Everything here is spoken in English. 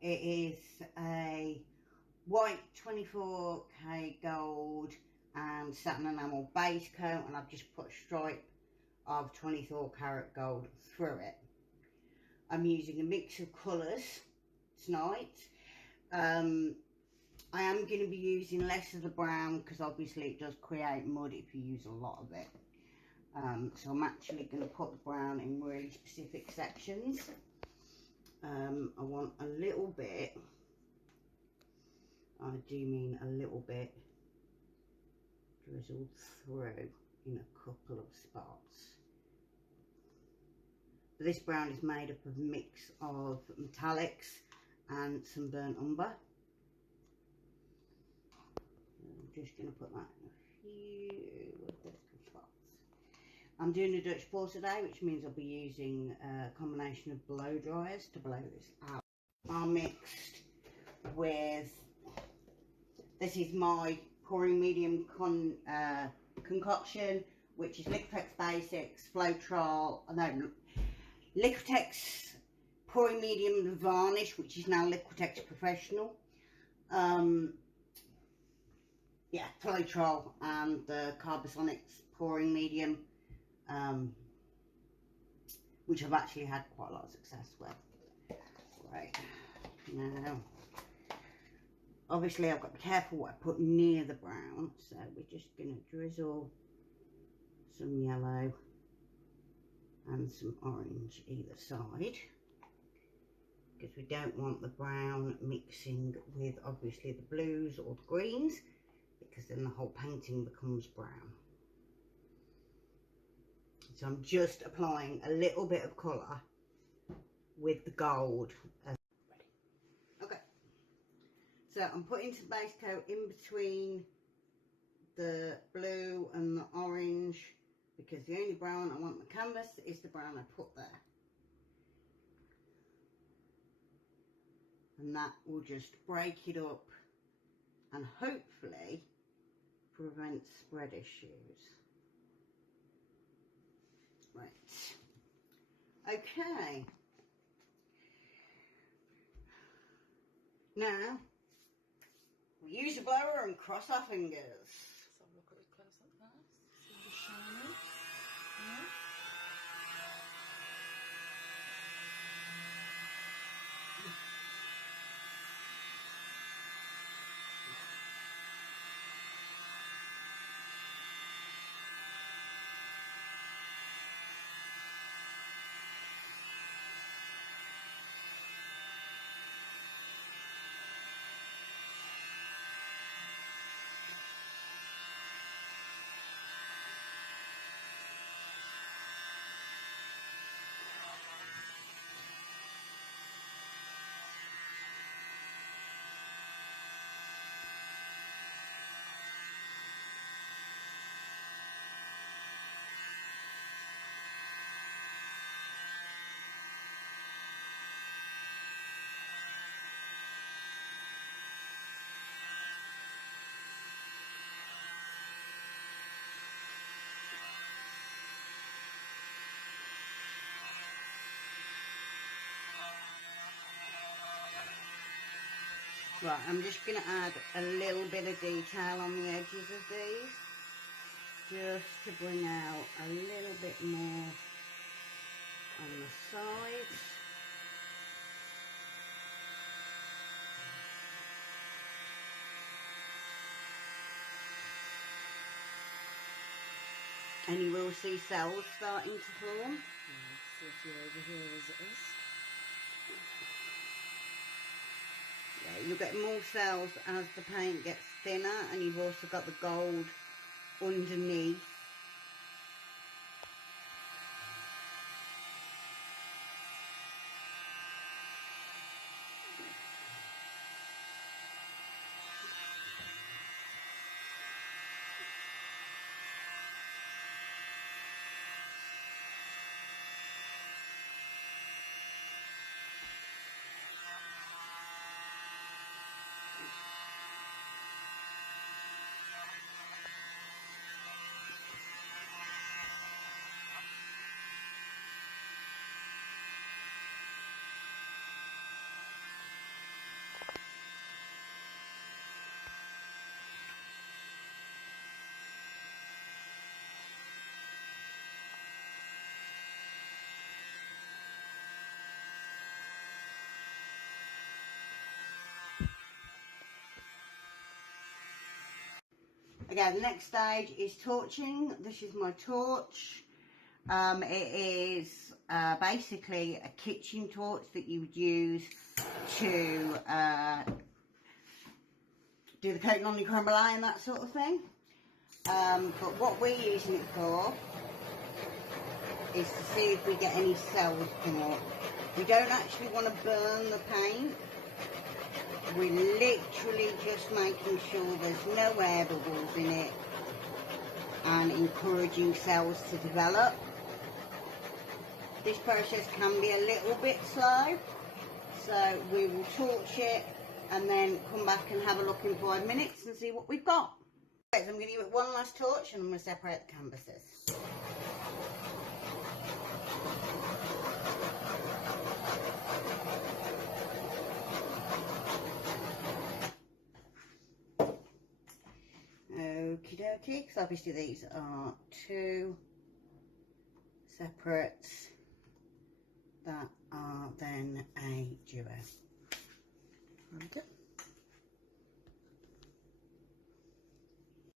It is a white 24K gold and satin enamel base coat, and I've just put a stripe of 24 karat gold through it. I'm using a mix of colours tonight. I am going to be using less of the brown because obviously it does create mud if you use a lot of it. So I'm actually going to put the brown in really specific sections. I want a little bit, I do mean a little bit, drizzled through in a couple of spots. But this brown is made up of a mix of metallics and some burnt umber. I'm just going to put that in a few of those spots. I'm doing a Dutch pour today, which means I'll be using a combination of blow dryers to blow this out. Are mixed with, this is my pouring medium concoction, which is Liquitex Basics, Liquitex pouring medium varnish, which is now Liquitex Professional. Yeah, Floetrol and the Carbosonics pouring medium, which I've actually had quite a lot of success with. Right, now, obviously I've got to be careful what I put near the brown, so we're just going to drizzle some yellow and some orange either side, because we don't want the brown mixing with obviously the blues or the greens, because then the whole painting becomes brown. So I'm just applying a little bit of colour with the gold. Okay, so I'm putting some base coat in between the blue and the orange, because the only brown I want on the canvas is the brown I put there. And that will just break it up and hopefully prevent spread issues. Right. Okay. Now, we use a blower and cross our fingers. Let's have a look at it close up there. See the shiny. Yeah. Right, I'm just going to add a little bit of detail on the edges of these, just to bring out a little bit more on the sides. And you will see cells starting to form. See a few over here as it is. You'll get more cells as the paint gets thinner, and you've also got the gold underneath. Again, the next stage is torching. This is my torch. It is basically a kitchen torch that you would use to do the coating on your creme brulee and that sort of thing. But what we're using it for is to see if we get any cells come up. We don't actually want to burn the paint. We're literally just making sure there's no air bubbles in it and encouraging cells to develop. This process can be a little bit slow, so we will torch it and then come back and have a look in 5 minutes and see what we've got. Okay, so I'm going to give it one last torch and I'm going to separate the canvases. Okie dokie, because obviously these are two separate